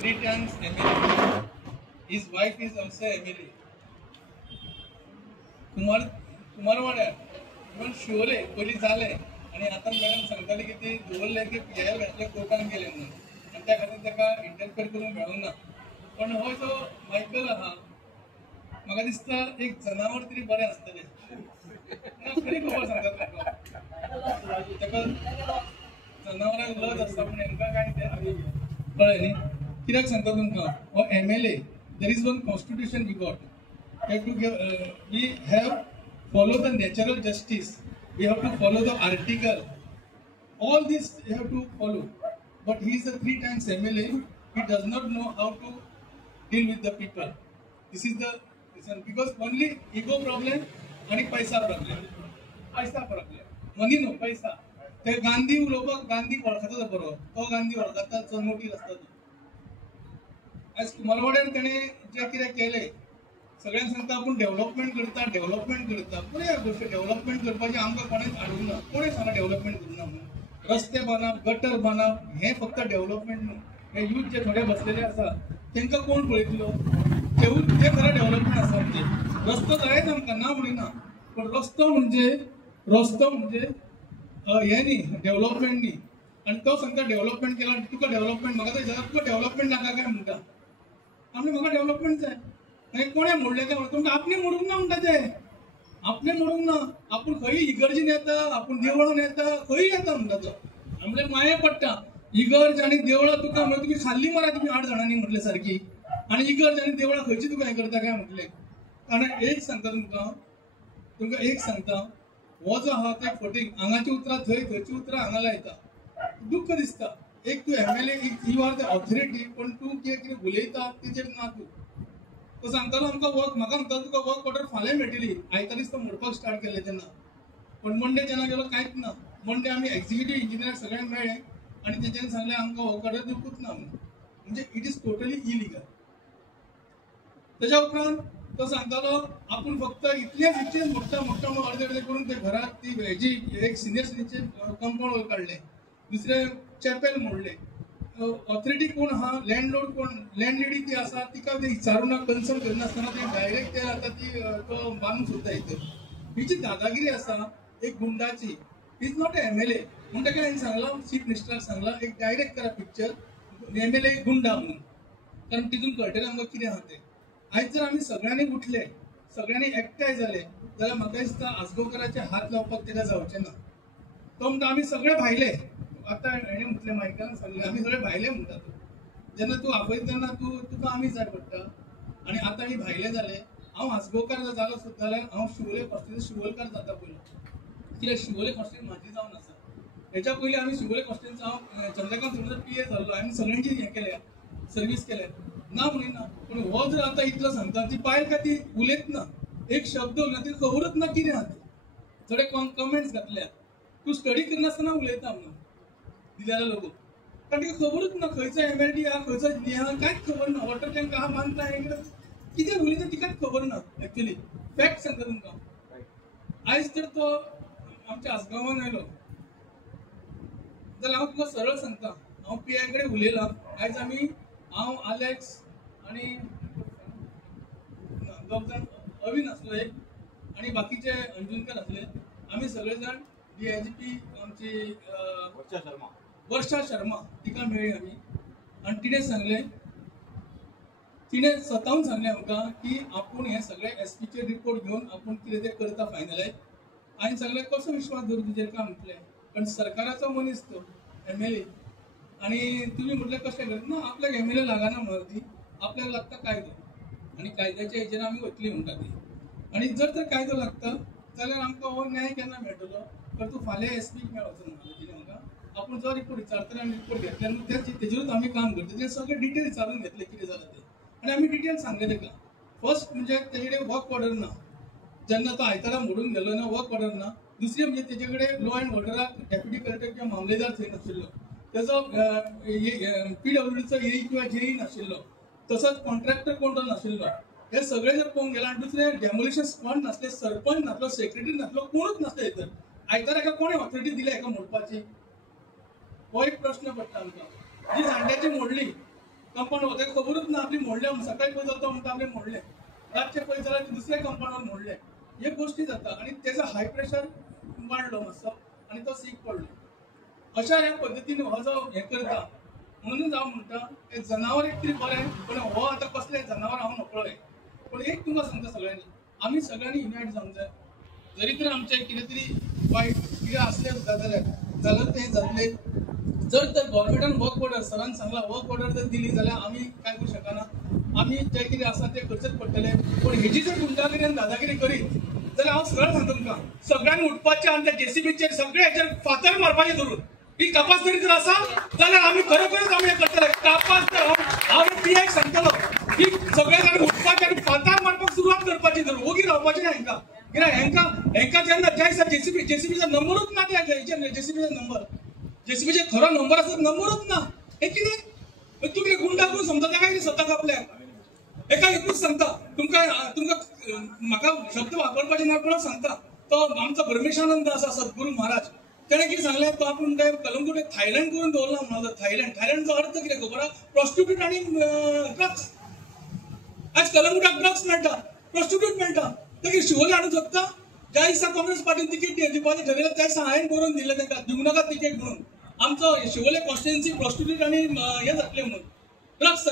3 times MLA. His wife is also MLA. कुमारवाड्यार इवन शिवोले पयलीं जाले आनी आतां मॅडम सांगताली की ती दवरले की PIL घातले कोर्टान गेले म्हणून आनी त्या खातीर ताका इंटरफेर करूंक मेळूंक ना. पण हो जो मायकल आहा म्हाका दिसता एक जनावर तरी बरें आसतलें खरी खबर सांगता ताका जनावरांक लज आसता पूण हांकां कांय तें कळ्ळें न्ही. कित्याक सांगता तुमकां हो MLA there is one constitution we got. We have follow the natural justice. We have to follow the article. All this we have to follow. But he is a 3 times MLA. He does not know how to deal with the people. This is the reason. Because only ego problem and paisa problem. Paisa problem. Money no paisa. ते गांधी उलोवपाक गांधी वळखता बरो तो गांधी वळखता जो मोठी आसता तो. आज कुमारवाड्यार ताणें जे कितें केलें सगळ्यांक सांगता आपूण डेव्हलपमेंट करता बरे गोष्ट डेव्हलपमेंट करपाचें आमकां कोणेंच हाडूंक ना. कोणें सांगा डेव्हलपमेंट करूना म्हणून. रस्ते बांदप गटर बांदप हें फक्त डेव्हलपमेंट न्हू. हे यूथ जे थोडे बसलेले आसा तांकां कोण पळयतलो ते खरें डेव्हलपमेंट आसा. म्हणजे रस्तो जायच आमकां ना म्हणिना पण रस्तो म्हणजे हें न्ही डेव्हलपमेंट न्ही. आनी तो सांगता डेव्हलपमेंट केला तुका डेव्हलपमेंट म्हाका विचारता तुका डेव्हलपमेंट नाका काय म्हणटा. आमी म्हाका डेव्हलपमेंट जाय. कोणे मोडले ते तुमकां आपणे मोडूंक ना म्हणटा ते. आपणे मोडूंक ना. आपूण खंय इगर्जीन येता आपूण देवळान येता खंय येता म्हणटा तो. आमले माये पडटा इगर्ज आनी देवळां तुका म्हळ्यार तुमी खाल्ली मरा तुमी 8 जाणांनी म्हटले सारकी आनी इगर्ज आनी देवळां खंयची तुका हें करता काय म्हटलें. कारण एक सांगता तुमकां एक सांगता हो जो आहा ते फटींग हांगाची उतरां थंयची उतरां हांगा लायता. दुख्ख दिसता. एक तूं MLA you are the authority पण तूं कितें उलयता तेचेर ना तूं. तो सांगतालो आमकां म्हाका म्हणटालो तुका वर्क ऑर्डर फाल्यां मेळटली. आयतारीच तो म्हणपाक स्टार्ट केलें तेन्ना. पण मंडे जेन्ना गेलो कांयच ना. मंडे आमी एक्झिक्युटीव इंजिनियर सगळ्यांक मेळ्ळे आनी तेंच्यांनी सांगलें आमकां वर्क ऑर्डर दिवंकूच ना म्हणून. म्हणजे इट इज टोटली इलिगल. तेच्या उपरांत तो सांगतालो आपूण फक्त इतलेच मोठ्ठा अर्दे करून ते घरात ती हेजी एक सिनियर सिटीजनचे कंपाऊंड वॉल काडले. दुसरे चॅपेल मोडले. ऑथॉरिटी कोण आहा लँडलॉर्ड कोण लँडलेडी ती आसा तिका ते विचारूना कन्सल्ट करनासतना ते डायरेक्ट ते आतां ती तो बांदून सोदता इथं. ही जी दादागिरी आसा एक गुंडाची इज नॉट MLA. म्हणून ताका हांवें सांगलां चीफ मिनिस्टराक सांगलां एक डायरेक्ट करा पिक्चर MLA गुंडा म्हणून. कारण तितून कळटलें आमकां कितें आहा तें. आयज जर आमी सगळ्यांनी उठले सगळ्यांनी एकठांय जाले जाल्यार म्हाका दिसता आसगांवकाराचे हात लावपाक ताका जावचें ना. तो म्हणटा आमी सगळे भायले. आतां हेणें म्हटलें मायकलान सांगलें आमी सगळे भायले म्हणटा तूं. जेन्ना तूं आपयता तेन्ना तुका आमी जाय पडटा. आनी आतां आमी भायले जाले. हांव आसगांवकार जर जालो सुद्दां जाल्यार हांव शिवोले कॉन्स्टिट्युन्सी शिवोलकार जाता पयलो. कित्याक शिवोले कॉन्स्टिट्युन्सी म्हाजी जावन आसा. हेच्या पयलीं आमी शिवोले कॉन्स्टिट्युन्सी हांव चंद्रकांत सुर्वेचो PA जाल्लो आमी सगळ्यांची हें केलें सर्वीस केल्या ना म्हणिना. पूण हो जर आतां इतलो सांगता ती पायल काय ती उलयत ना एक शब्द उलयना ती खबरच ना कितें आहा ती. थोडे कमेंट्स घातल्या तूं स्टडी करनासतना उलयता म्हणून दिलेलो लोगो. कारण तिका खबरूच ना खंयचो MLD आहा खंयचो आहा कांयच खबर ना. वॉटर टँक आहा बांदता हें कितें उलयता तिकाच खबर ना. एक्चुअली फॅक्ट सांगता तुमकां. आयज जर तो आमच्या आसगांवान आयलो जाल्यार हांव तुका सरळ सांगता हांव PI कडेन उलयलां. आयज आमी हांव आलेक्स आनी 2 जाण अविन आसलो एक आनी बाकीचे अंजुनकर आसले. आमी सगळे जाण DIGP आमची वर्षा शर्मा तिका मेळ्ळी आमी आनी तिणें सांगलें तिणें स्वताहून सांगलें आमकां की आपूण हे सगळे SPचे रिपोर्ट घेवन आपूण कितें तें करता फायनलायज. हांवें सांगलें कसो विश्वास दवरूं तुजेर काय म्हटलें. कारण सरकाराचो मनीस तो MLA आनी तुमी म्हटलें कशें करता ना आपल्याक MLA लागना म्हणून ती आपल्याक लागता कायदो आनी कायद्याच्या हेजेर आमी वतली म्हणटा ती. आनी जर तर कायदो लागता जाल्यार आमकां हो न्याय केन्ना मेळटलो. तर तूं फाल्यां SPक मेळचो ना तिणें म्हाका. आपूण जो रिपोर्ट विचारतले आमी रिपोर्ट घेतले न्हू तेजेरूच आमी काम करता. ते सगळे डिटेल विचारून घेतले कितें जालें तें आनी आमी डिटेल सांगलें ताका. फर्स्ट म्हणजे तेजे कडेन वर्क ऑर्डर ना. जेन्ना तो आयतारा मोडून गेलो ना वर्क ऑर्डर ना. दुसरी म्हणजे तेजे कडेन लॉ एंड ऑर्डराक डेप्युटी कलेक्टर किंवा मामलेदार थंय नाशिल्लो. तेजो PWDचो AE किंवा JE नाशिल्लो. तसोच कॉन्ट्रॅक्टर कोण तो नाशिल्लो. हे सगळे जर पळोवंक गेला आनी दुसरे डेमोलिशन स्क्वॉड नासले सरपंच नासलो सेक्रेटरी नासलो कोणूच नासले भितर. आयतारा हेका कोणे ऑथॉरिटी दिल्या हेका मोडपाची हो एक प्रश्न पडटा आमकां. जी जांड्याची मोडली कंपाऊंड होते खबरच ना आपली मोडले सकाळी पळय जाता म्हणटा आपले मोडले रातचे पळय जाल्यार दुसऱ्या कंपाऊंडावर मोडले हे गोष्टी जाता आणि त्याचा हाय प्रेशर वाढलो मातसो आणि तो सीक पडलो अशा ह्या पद्दतीन हो जो हे करता म्हणूनच हांव म्हणटा हे जनावर एक तरी बरें पण हो आतां कसले जनावर हांव नकळोय पण एक तुमकां सांगता सगळ्यांनी आमी सगळ्यांनी युनायट जावंक जाय जरी तर आमचे कितें तरी वायट कितें असलें जाल्यार ते जातले जर तर गव्हर्मेंटान वर्क ऑर्डर सरान सांगला वर्क ऑर्डर जर दिली जाल्यार आमी काय करूं शकना आमी जे कितें आसा ते करचेच पडटले पण हेची जर गुंडागिरी आनी दादागिरी करीत जाल्यार हांव सरळ सांगता तुमकां सगळ्यांनी उठपाचें आनी त्या जेसीबीचेर सगळे हेचेर फातर मारपाचें धरून ही तपास जरी जर आसा जाल्यार आमी खरोखरच आमी हें करतले तपास तर हांव पीआयक सांगतलो की सगळे जाण उठपाचें आनी फातर मारपाक सुरवात करपाची धरून ओगी रावपाचें ना हेंकां कित्याक हेंकां जेन्ना त्या दिसा जेसीबीचा नंबरूच ना त्या जेसीबीचा नंबर जेसीबीचे खरो नंबर आसा नंबरूच ना हे कितें तुमी गुंडा करून समजता काय स्वताक आपल्याक एका एकूच सांगता तुमकां म्हाका शब्द वापरपाचे ना पण सांगता तो आमचो परमेशानंद आसा सद्गुरू महाराज तेणें कितें सांगलें तो आपूण काय कलंगूट थायलंड करून दवरला म्हणून थायलंडचो अर्थ कितें खबर आहा प्रॉस्टिट्यूट आनी ड्रग्स आज कलंगूटाक ड्रग्स मेळटा प्रॉस्टिट्यूट मेळटा ते शिवोले हाडून सोदता ज्या दिसा काँग्रेस पार्टीन तिकेट दिवपाचें ठरयलें त्या दिसा हांवें बरोवन दिलें तांकां दिवं नाका तिकेट म्हणून आमचो शिवोले कॉन्स्टिट्युएन्सी प्रॉस्टिट्यूट आनी हे जातले म्हणून ड्रग्स